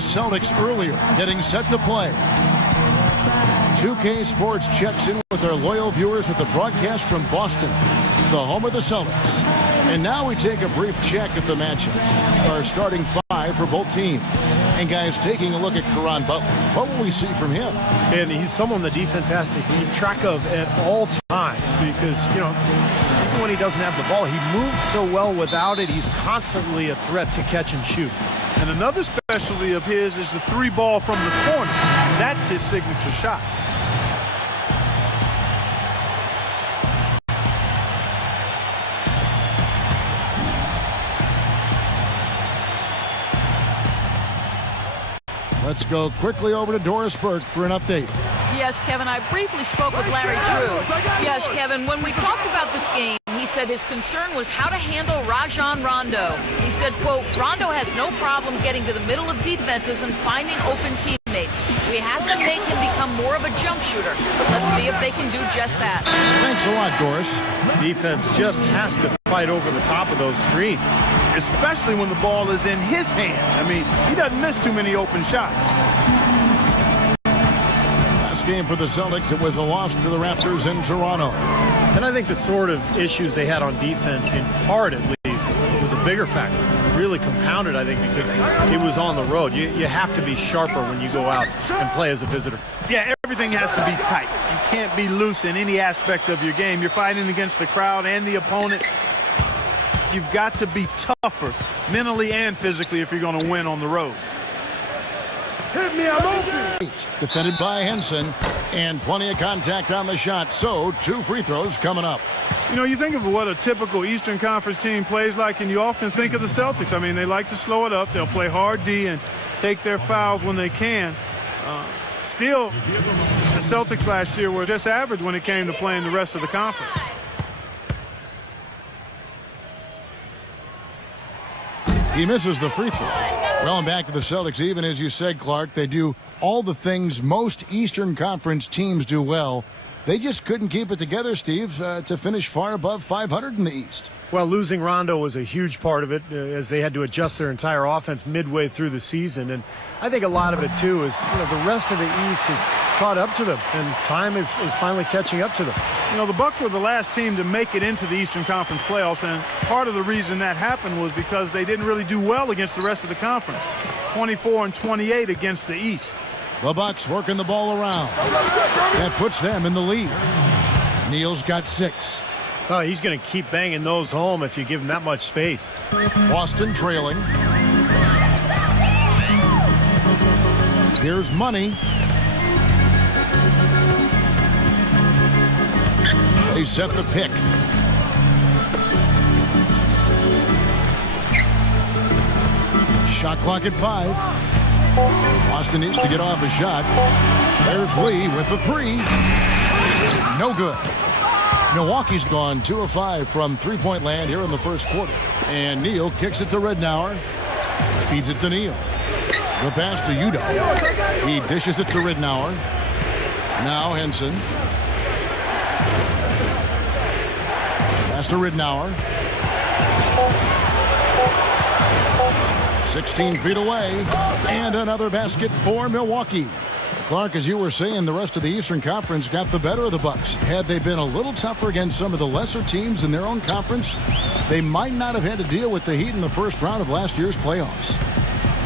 Celtics earlier, getting set to play. 2K Sports checks in with our loyal viewers with the broadcast from Boston, the home of the Celtics. And now we take a brief check at the matchups. Our starting five for both teams. And guys, taking a look at Caron Butler, what will we see from him? And he's someone the defense has to keep track of at all times because, you know, even when he doesn't have the ball, he moves so well without it. He's constantly a threat to catch and shoot. And another specialty of his is the three ball from the corner. That's his signature shot. Let's go quickly over to Doris Burke for an update. Yes, Kevin, I briefly spoke with Larry Drew. Yes, Kevin, when we talked about this game, he said his concern was how to handle Rajon Rondo. He said, quote, Rondo has no problem getting to the middle of defenses and finding open teammates. We have to make him become more of a jump shooter. Let's see if they can do just that. Thanks a lot, Doris. Defense just has to fight over the top of those screens. Especially when the ball is in his hands. I mean, he doesn't miss too many open shots. Last game for the Celtics, it was a loss to the Raptors in Toronto. And I think the sort of issues they had on defense, in part at least, was a bigger factor. Really compounded, I think, because it was on the road. You have to be sharper when you go out and play as a visitor. Yeah, everything has to be tight. You can't be loose in any aspect of your game. You're fighting against the crowd and the opponent. You've got to be tougher mentally and physically if you're going to win on the road. Hit me, I'm open. Defended by Henson, and plenty of contact on the shot, so 2 free throws coming up. You know, you think of what a typical Eastern Conference team plays like, and you often think of the Celtics. I mean, they like to slow it up. They'll play hard D and take their fouls when they can. Still, the Celtics last year were just average when it came to playing the rest of the conference. He misses the free throw. Well, and back to the Celtics, even as you said, Clark, they do all the things most Eastern Conference teams do well. They just couldn't keep it together, Steve, to finish far above 500 in the East. Well, losing Rondo was a huge part of it as they had to adjust their entire offense midway through the season. And I think a lot of it, too, is the rest of the East has caught up to them, and time is finally catching up to them. You know, the Bucks were the last team to make it into the Eastern Conference playoffs, and part of the reason that happened was because they didn't really do well against the rest of the conference. 24-28 against the East. The Bucks working the ball around. That puts them in the lead. Neal's got 6. Oh, he's going to keep banging those home if you give him that much space. Boston trailing. Here's Money. They set the pick. Shot clock at 5. Boston needs to get off a shot. There's Lee with the 3. No good. Milwaukee's gone 2 of 5 from three-point land here in the first quarter. And Neal kicks it to Ridnour. Feeds it to Neal. The pass to Udo. He dishes it to Ridnour. Now Henson. Pass to Ridnour. 16 feet away. And another basket for Milwaukee. Clark, as you were saying, the rest of the Eastern Conference got the better of the Bucks. Had they been a little tougher against some of the lesser teams in their own conference, they might not have had to deal with the Heat in the first round of last year's playoffs.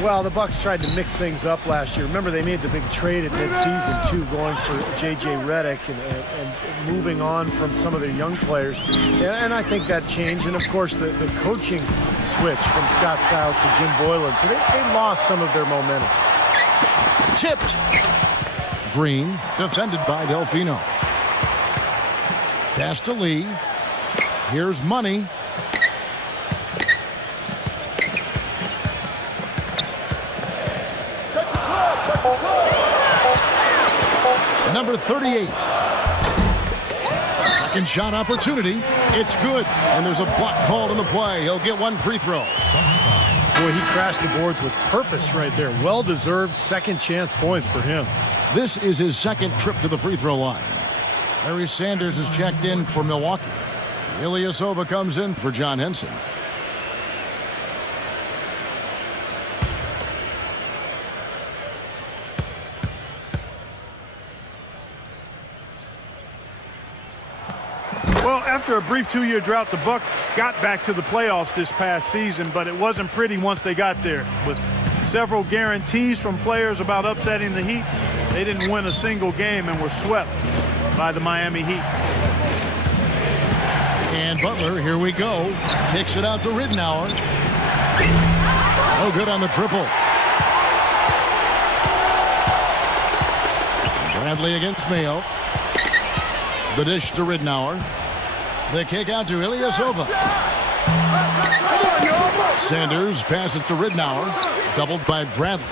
Well, the Bucks tried to mix things up last year. Remember, they made the big trade at midseason, too, going for J.J. Redick and moving on from some of their young players. And I think that changed. And, of course, the coaching switch from Scott Skiles to Jim Boylan. So they lost some of their momentum. Tipped. Green, defended by Delfino. Pass to Lee. Here's Money. Number 38. Second shot opportunity. It's good. And there's a block called in the play. He'll get 1 free throw. Boy, he crashed the boards with purpose right there. Well-deserved second chance points for him. This is his second trip to the free throw line. Larry Sanders is checked in for Milwaukee. Ilyasova comes in for John Henson. Well, after a brief 2-year drought, the Bucks got back to the playoffs this past season, but it wasn't pretty once they got there. With several guarantees from players about upsetting the Heat, they didn't win a single game and were swept by the Miami Heat. And Butler, here we go. Kicks it out to Ridnour. No good on the triple. Bradley against Mayo. The dish to Ridnour. The kick out to Ilyasova. Sanders passes to Ridnour. Doubled by Bradley.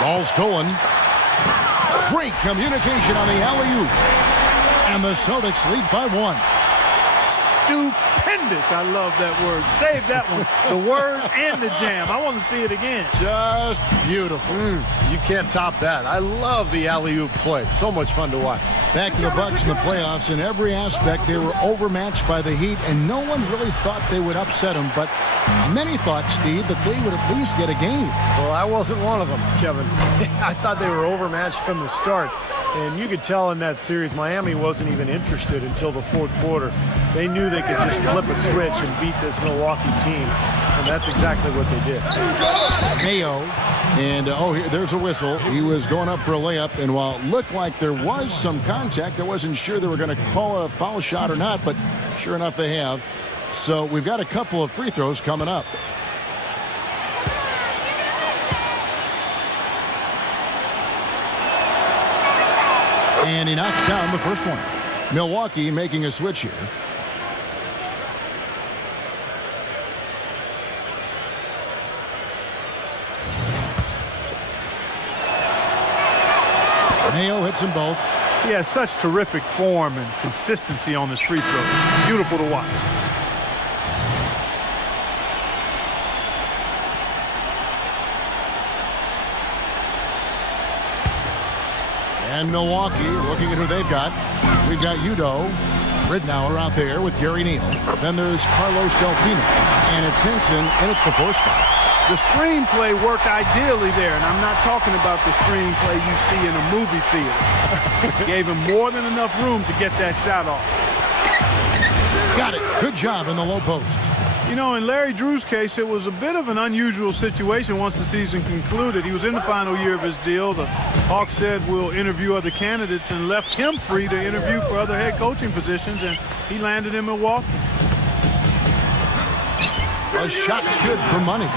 Ball stolen. Great communication on the alley-oop. And the Celtics lead by 1. Stupendous. I love that word. Save that one. The word and the jam. I want to see it again. Just beautiful. You can't top that. I love the alley-oop play. So much fun to watch. Back to the Bucks in the playoffs. In every aspect, they were overmatched by the Heat, and no one really thought they would upset them. But many thought, Steve, that they would at least get a game. Well, I wasn't one of them, Kevin. I thought they were overmatched from the start. And you could tell in that series, Miami wasn't even interested until the fourth quarter. They knew they could just flip a switch and beat this Milwaukee team. And that's exactly what they did. Mayo, and here, there's a whistle. He was going up for a layup, and while it looked like there was some contact, I wasn't sure they were going to call it a foul shot or not, but sure enough they have. So we've got a couple of free throws coming up. And he knocks down the first one. Milwaukee making a switch here. Mayo hits them both. He has such terrific form and consistency on his free throws. Beautiful to watch. And Milwaukee looking at who they've got. We've got Udo Ridnour out there with Gary Neal. Then there's Carlos Delfino. And it's Henson in at the 4 spot. The screenplay worked ideally there, and I'm not talking about the screenplay you see in a movie theater. Gave him more than enough room to get that shot off. Got it. Good job in the low post. You know, in Larry Drew's case, it was a bit of an unusual situation once the season concluded. He was in the final year of his deal. The Hawks said we'll interview other candidates and left him free to interview for other head coaching positions, and he landed in Milwaukee. A shot's good for money.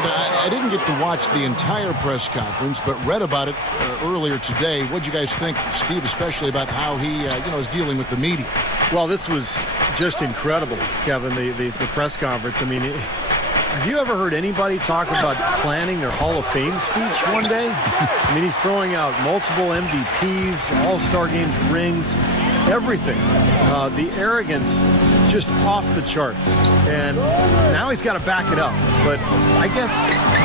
I didn't get to watch the entire press conference, but read about it earlier today. What'd you guys think, Steve, especially about how he is dealing with the media? Well, this was just incredible, Kevin, the press conference. I mean, have you ever heard anybody talk about planning their Hall of Fame speech one day? I mean, he's throwing out multiple MVPs, All-Star Games rings, everything. The arrogance just off the charts. And now he's got to back it up. But I guess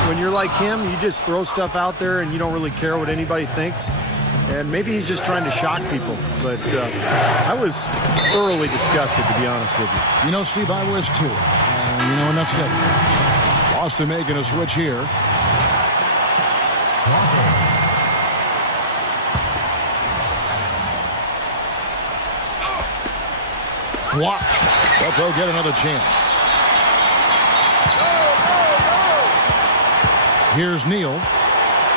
when you're like him, you just throw stuff out there and you don't really care what anybody thinks. And maybe he's just trying to shock people. But I was thoroughly disgusted, to be honest with you. You know, Steve, I was too. Enough said. Boston making a switch here. Blocked, but they'll get another chance. Here's Neal.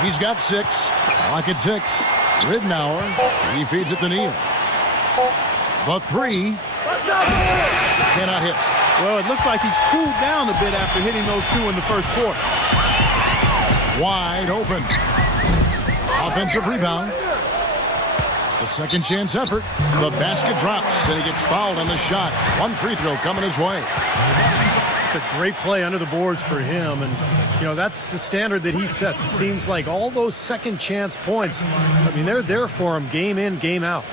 He's got 6. Lock at 6. Ridnour. He feeds it to Neal. The 3. Cannot hit. Well, it looks like he's cooled down a bit after hitting those 2 in the first quarter. Wide open. Offensive rebound. The second chance effort. The basket drops, and he gets fouled on the shot. One free throw coming his way. It's a great play under the boards for him, and that's the standard that he sets. It seems like all those second chance points, I mean, they're there for him game in, game out.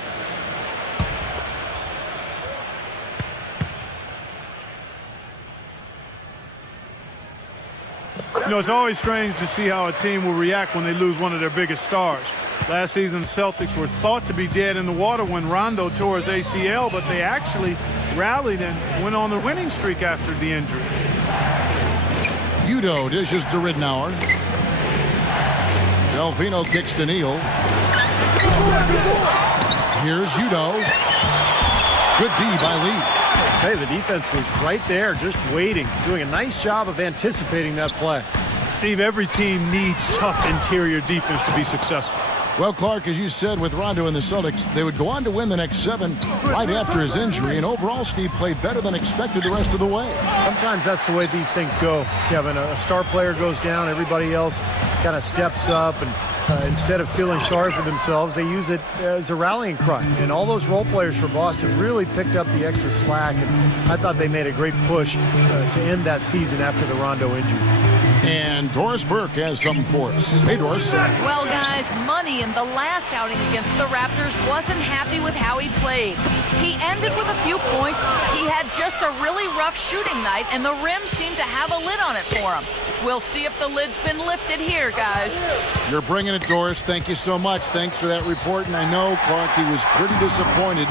It's always strange to see how a team will react when they lose one of their biggest stars. Last season, the Celtics were thought to be dead in the water when Rondo tore his ACL, but they actually rallied and went on the winning streak after the injury. Udo dishes to Ridnour. Delfino kicks to Neal. Here's Udo. Good D by Lee. Hey, the defense was right there, just waiting, doing a nice job of anticipating that play. Steve, every team needs tough interior defense to be successful. Well, Clark, as you said, with Rondo and the Celtics, they would go on to win the next 7 right after his injury. And overall, Steve played better than expected the rest of the way. Sometimes that's the way these things go, Kevin. A star player goes down, everybody else kind of steps up, and instead of feeling sorry for themselves, they use it as a rallying cry. And all those role players for Boston really picked up the extra slack, and I thought they made a great push to end that season after the Rondo injury. And Doris Burke has something for us. Hey, Doris. Well, guys, Money in the last outing against the Raptors wasn't happy with how he played. He ended with a few points. He had just a really rough shooting night, and the rim seemed to have a lid on it for him. We'll see if the lid's been lifted here, guys. You're bringing it, Doris. Thank you so much. Thanks for that report. And I know, Clark, he was pretty disappointed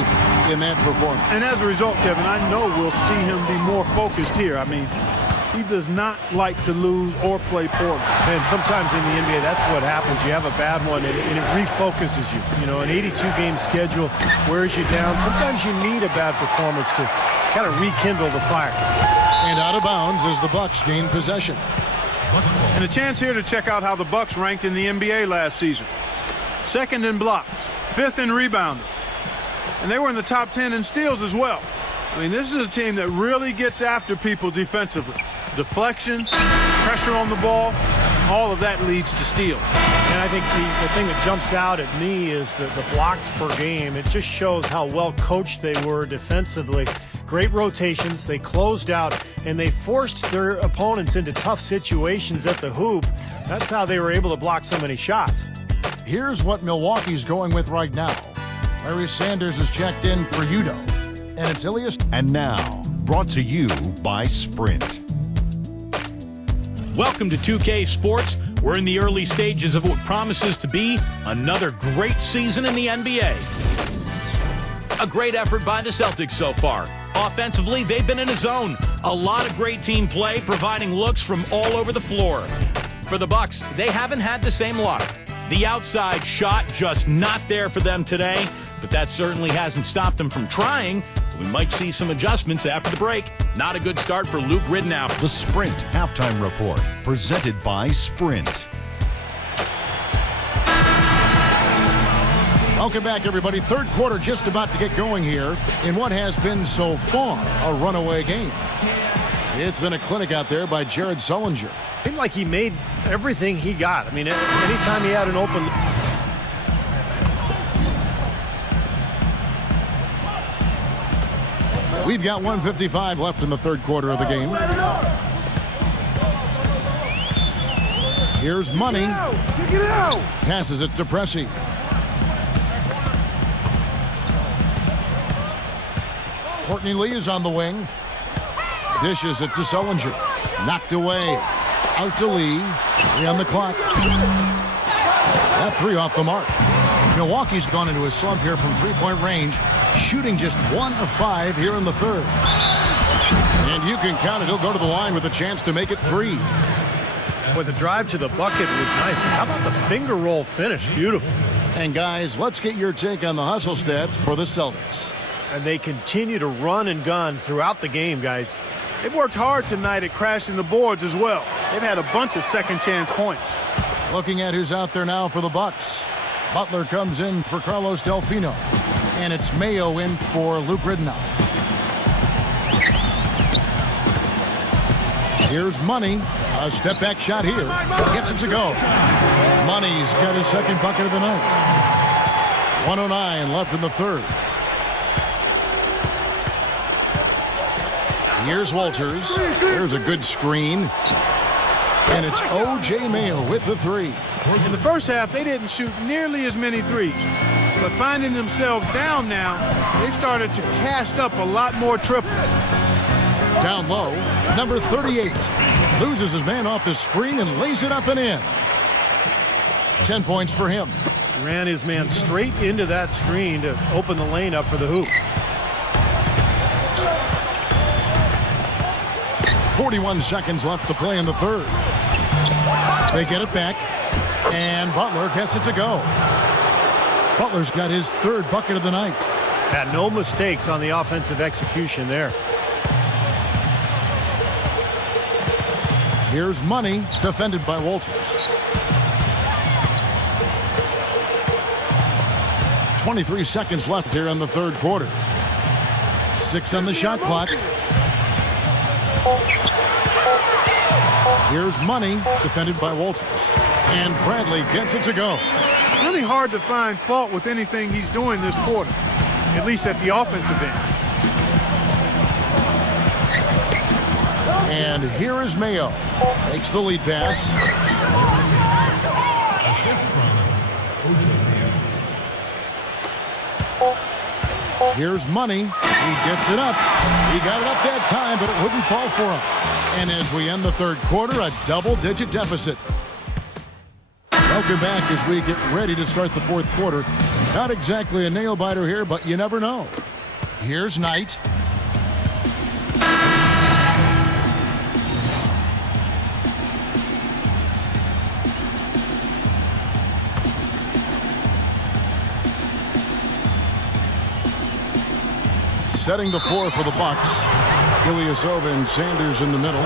in that performance. And as a result, Kevin, I know we'll see him be more focused here. I mean, he does not like to lose or play poorly. And sometimes in the NBA, that's what happens. You have a bad one, and it refocuses you. You know, an 82-game schedule wears you down. Sometimes you need a bad performance to kind of rekindle the fire. And out of bounds as the Bucks gain possession. And a chance here to check out how the Bucks ranked in the NBA last season. 2nd in blocks, 5th in rebounding. And they were in the top 10 in steals as well. I mean, this is a team that really gets after people defensively. Deflections, pressure on the ball, all of that leads to steals. And I think the thing that jumps out at me is the blocks per game. It just shows how well coached they were defensively. Great rotations. They closed out, and they forced their opponents into tough situations at the hoop. That's how they were able to block so many shots. Here's what Milwaukee's going with right now. Larry Sanders is checked in for Udo. And it's Ilias. And now, brought to you by Sprint. Welcome to 2K Sports. We're in the early stages of what promises to be another great season in the NBA. A great effort by the Celtics so far. Offensively, they've been in a zone. A lot of great team play, providing looks from all over the floor. For the Bucks, they haven't had the same luck. The outside shot just not there for them today, but that certainly hasn't stopped them from trying. We might see some adjustments after the break. Not a good start for Luke Ridnow. The Sprint Halftime Report, presented by Sprint. Welcome back, everybody. Third quarter just about to get going here in what has been so far a runaway game. It's been a clinic out there by Jared Sullinger. Seemed like he made everything he got. I mean, anytime he had an open... We've got 1:55 left in the third quarter of the game. Here's Money. Passes it to Pressey. Courtney Lee is on the wing. Dishes it to Sullinger. Knocked away. Out to Lee. 3 on the clock. That 3 off the mark. Milwaukee's gone into a slump here from three-point range, shooting just 1 of 5 here in the third. And you can count it. He'll go to the line with a chance to make it 3. Boy, the drive to the bucket was nice. But how about the finger roll finish? Beautiful. And guys, let's get your take on the hustle stats for the Celtics. And they continue to run and gun throughout the game, guys. They've worked hard tonight at crashing the boards as well. They've had a bunch of second chance points. Looking at who's out there now for the Bucks. Butler comes in for Carlos Delfino. And it's Mayo in for Luke Ridnow. Here's Money. A step-back shot here. Gets it to go. Money's got his second bucket of the night. 1:09 left in the third. Here's Walters. There's a good screen. And it's O.J. Mayo with the 3. In the first half, they didn't shoot nearly as many threes. But finding themselves down now, they've started to cast up a lot more triples. Down low, number 38. Loses his man off the screen and lays it up and in. 10 points for him. Ran his man straight into that screen to open the lane up for the hoop. 41 seconds left to play in the third. They get it back, and Butler gets it to go. Butler's got his third bucket of the night. Yeah, no mistakes on the offensive execution there. Here's Money, defended by Walters. 23 seconds left here in the third quarter. 6 on the shot clock. Here's Money, defended by Walters. And Bradley gets it to go. Really hard to find fault with anything he's doing this quarter, at least at the offensive end. And here is Mayo. Makes the lead pass. Here's Money. He gets it up. He got it up that time, but it wouldn't fall for him. And as we end the third quarter, a double-digit deficit. Welcome back as we get ready to start the fourth quarter. Not exactly a nail-biter here, but you never know. Here's Knight. Setting the floor for the Bucks. Ilyasova and Sanders in the middle.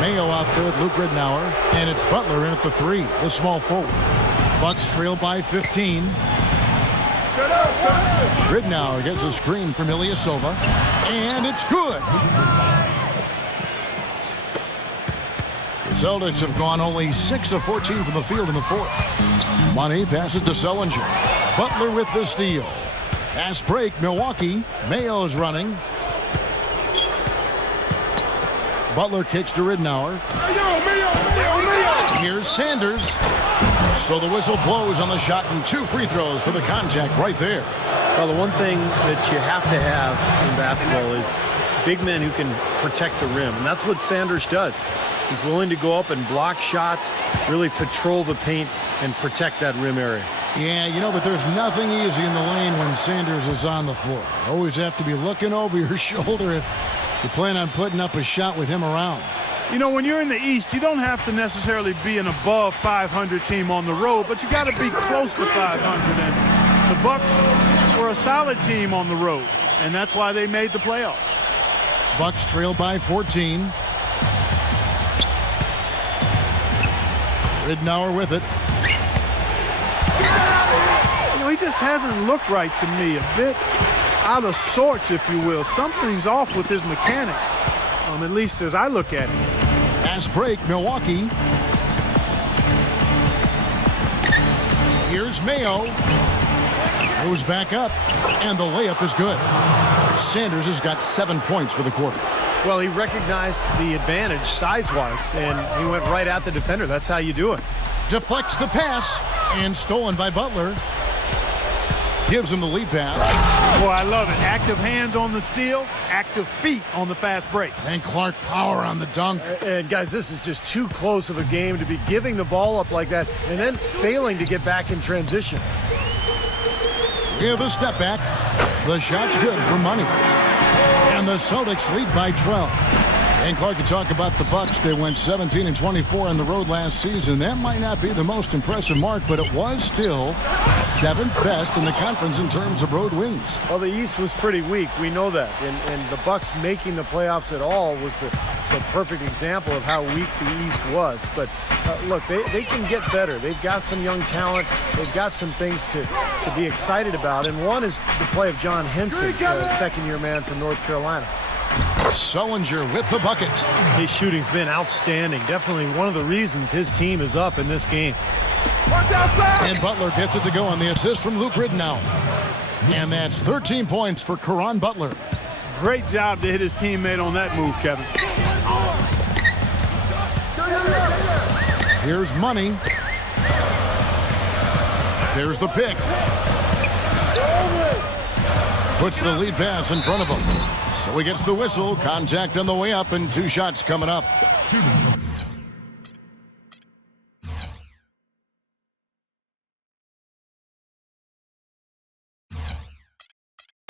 Mayo out there with Luke Ridnour. And it's Butler in at the 3, the small forward. Bucks trail by 15. Ridnour gets a screen from Ilyasova. And it's good. The Celtics have gone only 6 of 14 from the field in the fourth. Money passes to Sullinger. Butler with the steal. Fast break, Milwaukee. Mayo is running. Butler kicks to Ridnour. Here's Sanders. So the whistle blows on the shot and 2 free throws for the contact right there. Well, the one thing that you have to have in basketball is big men who can protect the rim. And that's what Sanders does. He's willing to go up and block shots, really patrol the paint, and protect that rim area. Yeah, you know, but there's nothing easy in the lane when Sanders is on the floor. Always have to be looking over your shoulder if you plan on putting up a shot with him around. You know, when you're in the East, you don't have to necessarily be an above 500 team on the road, but you got to be close to 500. And the Bucks were a solid team on the road, and that's why they made the playoffs. Bucks trail by 14. Ridnour with it. You know, he just hasn't looked right to me. A bit out of sorts, if you will. Something's off with his mechanics, at least as I look at it. Fast break, Milwaukee. Here's Mayo. Goes back up, and the layup is good. Sanders has got 7 points for the quarter. Well, he recognized the advantage size-wise, and he went right at the defender. That's how you do it. Deflects the pass, and stolen by Butler. Gives him the lead pass. Boy, I love it. Active hands on the steal, active feet on the fast break. And Clark power on the dunk. And guys, this is just too close of a game to be giving the ball up like that and then failing to get back in transition. Give the step back. The shot's good for Money. And the Celtics lead by 12. And Clark, you talk about the Bucks. They went 17-24 on the road last season. That might not be the most impressive mark, but it was still 7th best in the conference in terms of road wins. Well, the East was pretty weak. We know that. And the Bucks making the playoffs at all was the perfect example of how weak the East was. But look, they can get better. They've got some young talent. They've got some things to be excited about. And one is the play of John Henson, a second-year man from North Carolina. Sullinger with the bucket. His shooting's been outstanding. Definitely one of the reasons his team is up in this game. And Butler gets it to go on the assist from Luke Ridnour. And that's 13 points for Caron Butler. Great job to hit his teammate on that move, Kevin. Here's Money. There's the pick. Puts the lead pass in front of him. So he gets the whistle. Contact on the way up, and 2 shots coming up.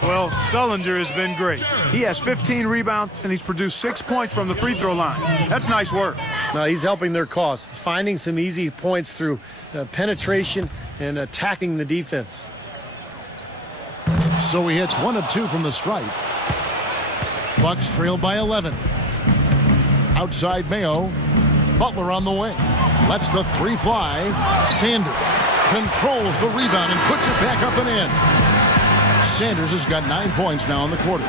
Well, Sullinger has been great. He has 15 rebounds, and he's produced 6 points from the free throw line. That's nice work. No, he's helping their cause, finding some easy points through penetration and attacking the defense. So he hits 1 of 2 from the stripe. Bucks trail by 11. Outside Mayo. Butler on the wing. Lets the 3 fly. Sanders controls the rebound and puts it back up and in. Sanders has got 9 points now in the quarter.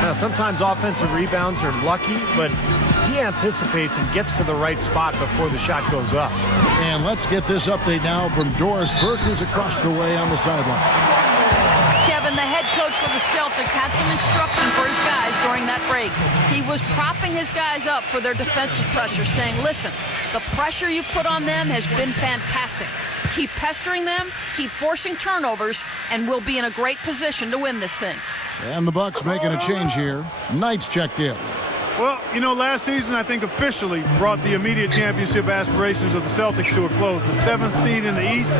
Now, sometimes offensive rebounds are lucky, but he anticipates and gets to the right spot before the shot goes up. And let's get this update now from Doris Burke, who's across the way on the sideline. Kevin, the head coach for the Celtics, had some instruction for his guys during that break. He was propping his guys up for their defensive pressure, saying, listen, the pressure you put on them has been fantastic. Keep pestering them, keep forcing turnovers, and we'll be in a great position to win this thing. And the Bucks making a change here. Knight's checked in. Well, you know, last season I think officially brought the immediate championship aspirations of the Celtics to a close. The 7th seed in the East,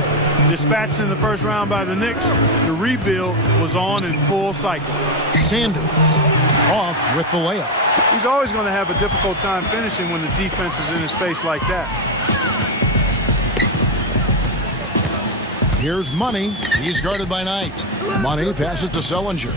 dispatched in the first round by the Knicks. The rebuild was on in full cycle. Sanders off with the layup. He's always going to have a difficult time finishing when the defense is in his face like that. Here's Money. He's guarded by Knight. Money passes to Sellinger.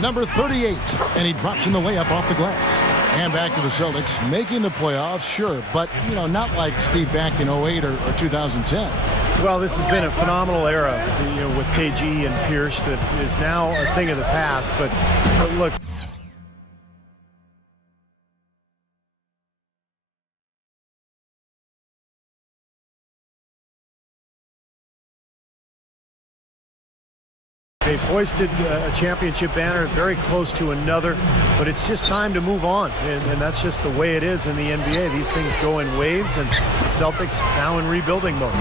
Number 38. And he drops in the layup off the glass. And back to the Celtics, making the playoffs, sure, but, you know, not like Steve back in 08 or 2010. Well, this has been a phenomenal era, you know, with KG and Pierce that is now a thing of the past. But look. They've hoisted a championship banner very close to another, but it's just time to move on, and that's just the way it is in the NBA. These things go in waves, and the Celtics now in rebuilding mode.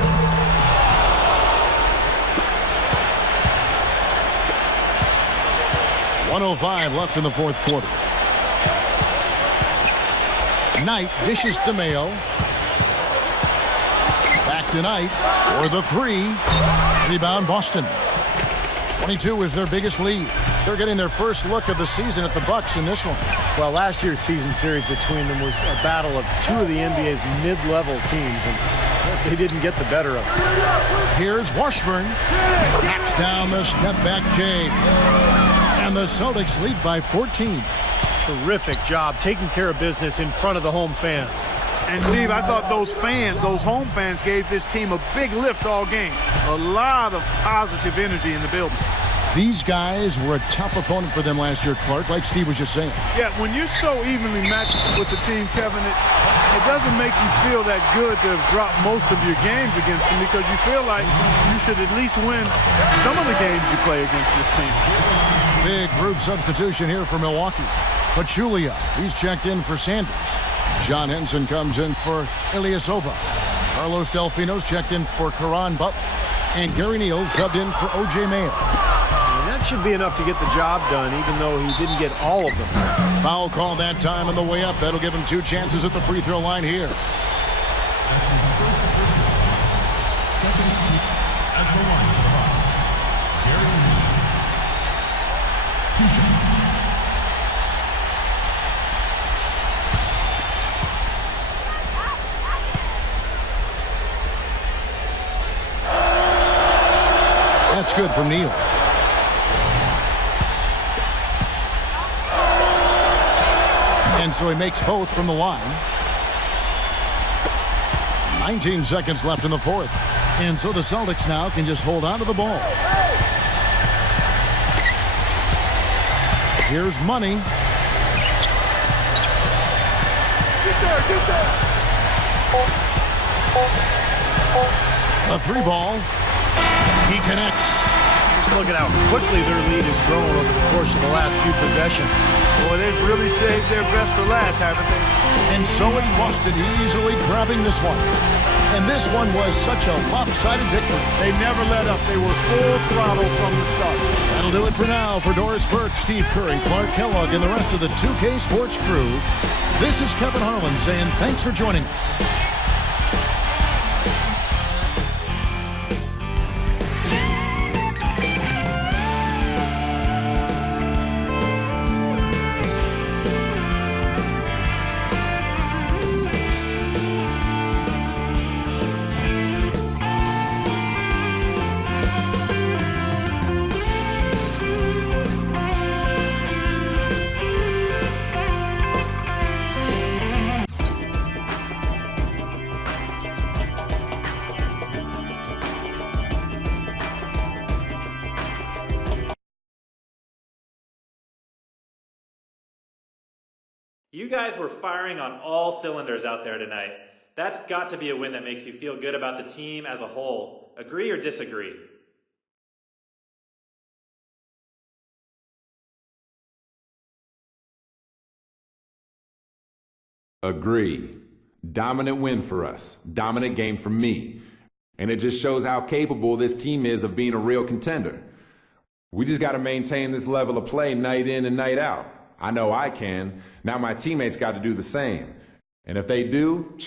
.105 left in the fourth quarter. Knight dishes to Mayo. Back to Knight for the 3. Rebound Boston. 22 is their biggest lead. They're getting their first look of the season at the Bucks in this one. Well, last year's season series between them was a battle of 2 of the NBA's mid-level teams, and they didn't get the better of it. Here's Washburn. Knocks down the step-back J. And the Celtics lead by 14. Terrific job taking care of business in front of the home fans. And Steve, I thought those fans, those home fans, gave this team a big lift all game. A lot of positive energy in the building. These guys were a tough opponent for them last year, Clark, like Steve was just saying. Yeah, when you're so evenly matched with the team, Kevin, it doesn't make you feel that good to have dropped most of your games against them, because you feel like you should at least win some of the games you play against this team. Big group substitution here for Milwaukee. Pachulia, he's checked in for Sanders. John Henson comes in for Ilyasova. Carlos Delfino's checked in for Caron Butler. And Gary Neal subbed in for O.J. Mayo. And that should be enough to get the job done, even though he didn't get all of them. Foul call that time on the way up. That'll give him 2 chances at the free throw line here. That's good from Neal. And so he makes both from the line. 19 seconds left in the fourth. And so the Celtics now can just hold on to the ball. Here's Money. Get there. A 3 ball. He connects. Just look at how quickly their lead has grown over the course of the last few possessions. Boy, they've really saved their best for last, haven't they? And so it's Boston easily grabbing this one. And this one was such a lopsided victory. They never let up. They were full throttle from the start. That'll do it for now. For Doris Burke, Steve Kerr, and Clark Kellogg, and the rest of the 2K Sports crew, this is Kevin Harlan saying thanks for joining us. You guys were firing on all cylinders out there tonight. That's got to be a win that makes you feel good about the team as a whole. Agree or disagree? Agree. Dominant win for us. Dominant game for me. And it just shows how capable this team is of being a real contender. We just got to maintain this level of play night in and night out. I know I can. Now my teammates got to do the same. And if they do,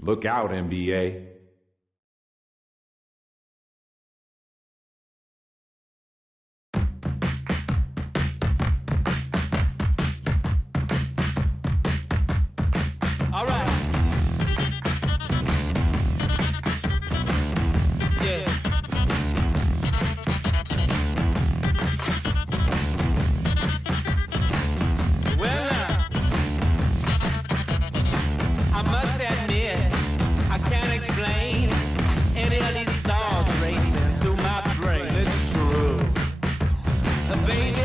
look out, NBA. All right. Yeah. Well, I must admit, I can't explain any of these thoughts racing through my brain. It's true. Baby,